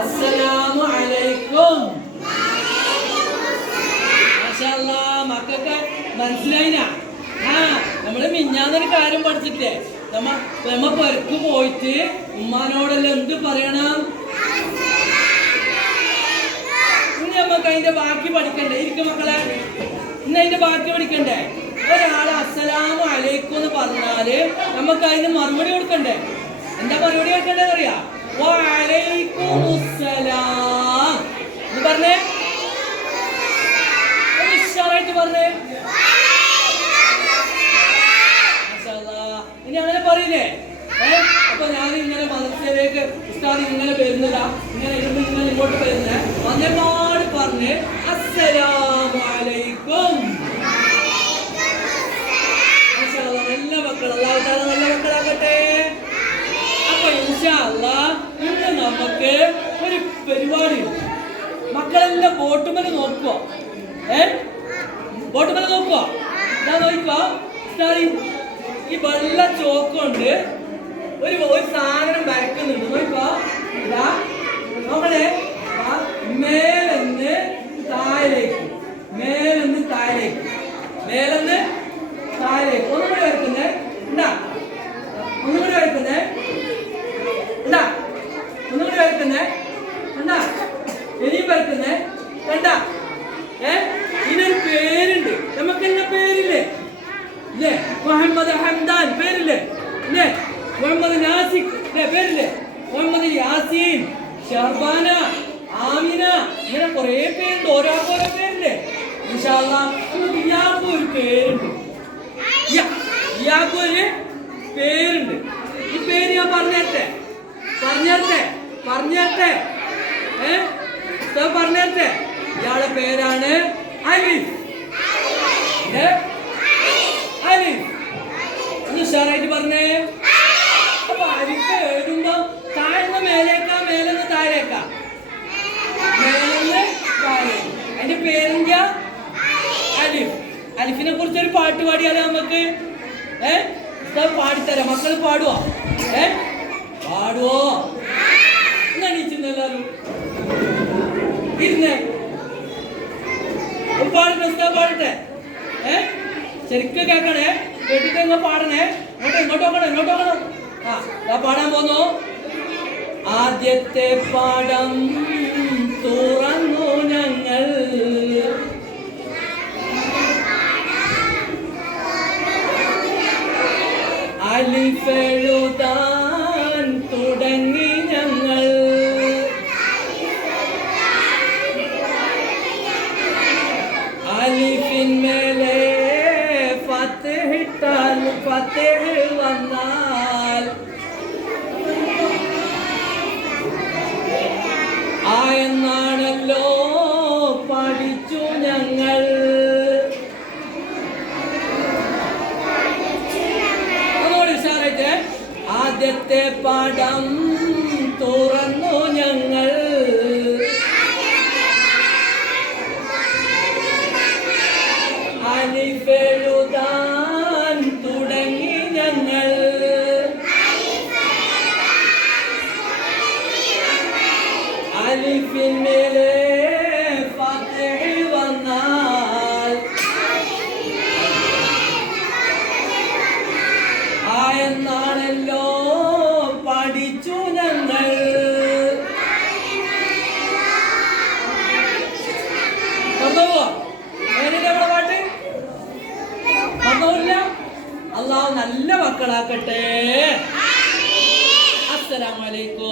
അസ്സലാമു അലൈക്കും. മക്കൾക്ക് മനസ്സിലായിന? നമ്മള് മിഞ്ഞാന്നൊരു കാര്യം പഠിച്ചിട്ടേ, നമ്മ പെരക്ക് പോയിട്ട് ഉമ്മാനോടെല്ലാം എന്ത് പറയണം? ഇനി നമുക്ക് അതിന്റെ ബാക്കി പഠിക്കണ്ടേ? ഇരിക്കും മക്കളെ, ഇന്ന് അതിന്റെ ബാക്കി പഠിക്കണ്ടേ? ഒരാള് അസ്സലാമു അലൈക്കും എന്ന് പറഞ്ഞാല് നമുക്ക് അതിന് മറുപടി കൊടുക്കണ്ടേ? എന്താ മറുപടി കൊടുക്കണ്ടേന്ന് അറിയാ? വഅലൈക്കുമുസ്സലാം എന്ന് പറഞ്ഞേ, ഉഷാറായിട്ട് പറഞ്ഞേ. ഇനി അങ്ങനെ പറയില്ലേ? അപ്പൊ ഞാൻ ഇങ്ങനെ മദർസയിലേക്ക് ഉസ്താദ് ഇങ്ങനെ വരുന്നില്ല, ഇങ്ങനെ ഇരുന്ന് ഇങ്ങനെ ഇങ്ങോട്ട് വരുന്നേ, അന്നേപാട് പറഞ്ഞ് അസ്സലാമു അലൈക്കും. നല്ല മക്കൾ, അല്ലാഹു തആല നല്ല മക്കളാക്കട്ടെ. അപ്പൊ ഇൻഷാ അല്ലാഹ് ഇന്ന് നമുക്ക് ഒരു പരിപാടി. മക്കളെല്ലാം ബോട്ടുമേൽ നോക്കുവോ? ബോട്ടുമേൽ നോക്കുവോ? ഞാൻ നോക്കോ. ഈ വെള്ള ചോക്കുകൊണ്ട് ഒരു സാധനം വരക്കുന്നുണ്ട്. നോക്കോ, ഇതാ നോക്കണേ. മേലെന്ന് താഴേക്ക്, മേലെന്ന് താഴേക്ക്, മേലെന്ന് താഴേക്ക്. ഒന്നുകൂടി വരക്കുന്നേ, ഉണ്ടാ? ഒന്നുകൂടി വരക്കുന്നേ, ഉണ്ടാ? ഒന്നുകൂടി വരക്കുന്നേ, ഉണ്ടാ? ഇനിയും വരക്കുന്നേ, കണ്ടാ? ഇതിനൊരു പേരുണ്ട്. നമുക്ക് എന്നാ പേരില്ലേ? ഇല്ലേ? മുഹമ്മദ് ഹംദാൻ പേരില്ലേ? ഇല്ലേ? മുഹമ്മദ് നാസിക് പേരില്ലേ? മുഹമ്മദ് യാസീൻ, ഷർബാന, ആമിന, ഇങ്ങനെ കുറെ പേരുണ്ട്. ഒരാൾക്ക് ഓരോ പേരില്ലേ? ഇൻഷാ അല്ലാഹ് നമുക്ക് ഇയാൾക്കും ഒരു പേരുണ്ട്. ഇയാൾക്കൊരു പേരുണ്ട്. ഈ പേര് ഞാൻ പറഞ്ഞേട്ടെ, പറഞ്ഞേട്ടെ, പറഞ്ഞേട്ടെ, പറഞ്ഞേട്ടെ. ഇയാളുടെ പേരാണ് അലിഫ്. അലിഫ് ഒന്ന് ഉഷാറായിട്ട് പറഞ്ഞേ. അപ്പൊ അലിഫ് എഴുതുമ്പോ താഴ്ന്ന മേലേക്കാ, മേലെന്ന് താഴേക്കാ? മേലെന്ന് താഴേക്ക്. അതിന്റെ പേരെന്താ? അലിഫ്. അലിഫിനെ കുറിച്ചൊരു പാട്ട് പാടിയാലോ നമുക്ക്? പാടിത്തരാം. മക്കൾ പാടുവോ? പാടുവോ? എന്നാ എണീച്ചിരുന്നു എല്ലാരും ഇരുന്നേ. പാടട്ടെ, പാടട്ടെ. ശരിക്കും കേൾക്കണേ, കേട്ടിട്ട് നിങ്ങൾ പാടണേ. ഇങ്ങോട്ട് നോക്കണം, ഇങ്ങോട്ട് നോക്കണം. പാടാൻ പോന്നു. ആദ്യത്തെ പാഠം തുറന്നു ഞങ്ങൾ, അലിഫ് എഴുതാൻ തുടങ്ങി ഞങ്ങൾ, അലിഫിന്മേലെ ഫത്ഹ് ഇട്ടാൽ, ഫത്ഹ് വന്നാൽ എന്നാണല്ലോ പഠിച്ചു ഞങ്ങൾ. അങ്ങോട്ട് ഉഷാറായിട്ട്. ആദ്യത്തെ പാഠം തുറന്നു ഞങ്ങൾ, അലിഫ് എഴുതാൻ തുടങ്ങി ഞങ്ങൾ, അലിഫിന്മേലെ ഫത്ഹ് വന്നാൽ എന്നാണല്ലോ പഠിച്ചു ഞങ്ങൾ. പാട്ട് മറന്നില്ല. അല്ലാഹു നല്ല മക്കളാക്കട്ടെ. അസ്സലാമു അലൈക്കും.